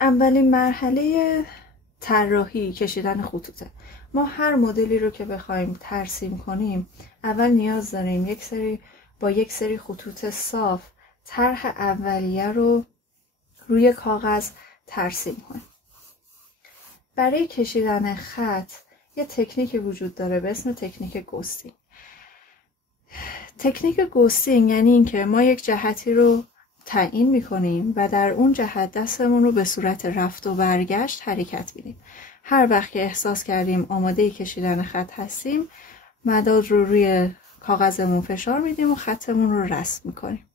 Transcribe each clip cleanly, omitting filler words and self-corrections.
اولین مرحله طراحی کشیدن خطوطه. ما هر مدلی رو که بخوایم ترسیم کنیم اول نیاز داریم با یک سری خطوط صاف طرح اولیه رو روی کاغذ ترسیم کنیم. برای کشیدن خط یه تکنیک وجود داره به اسم تکنیک گوستینگ. تکنیک گوستینگ یعنی اینکه ما یک جهتی رو تعیین میکنیم و در اون جهت دستمون رو به صورت رفت و برگشت حرکت میدیم. هر وقت که احساس کردیم آماده کشیدن خط هستیم، مداد رو روی کاغذمون فشار میدیم و خطمون رو رسم میکنیم.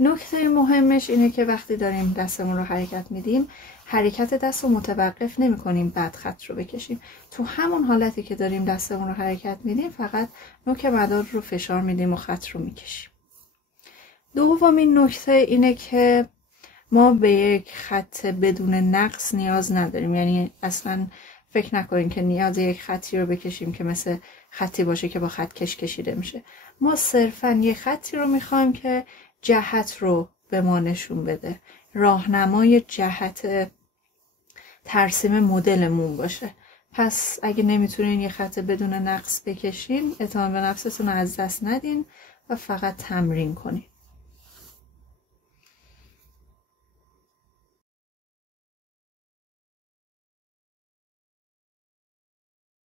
نکته مهمش اینه که وقتی داریم دستمون رو حرکت میدیم، حرکت دست رو متوقف نمی کنیم بعد خط رو بکشیم. تو همون حالتی که داریم دستمون رو حرکت میدیم فقط نوک مداد رو فشار میدیم و خط رو میکشیم. دومین نکته اینه که ما به یک خط بدون نقص نیاز نداریم. یعنی اصلا فکر نکنیم که نیاز یک خطی رو بکشیم که مثل خطی باشه که با خط کش کشیده میشه. ما صرفا یک خطی رو میخوایم که جهت رو به ما نشون بده، راهنمای جهت ترسیم مدلمون باشه. پس اگه نمیتونین یه خط بدون نقص بکشین، اعتماد به نفستون رو از دست ندین و فقط تمرین کنین.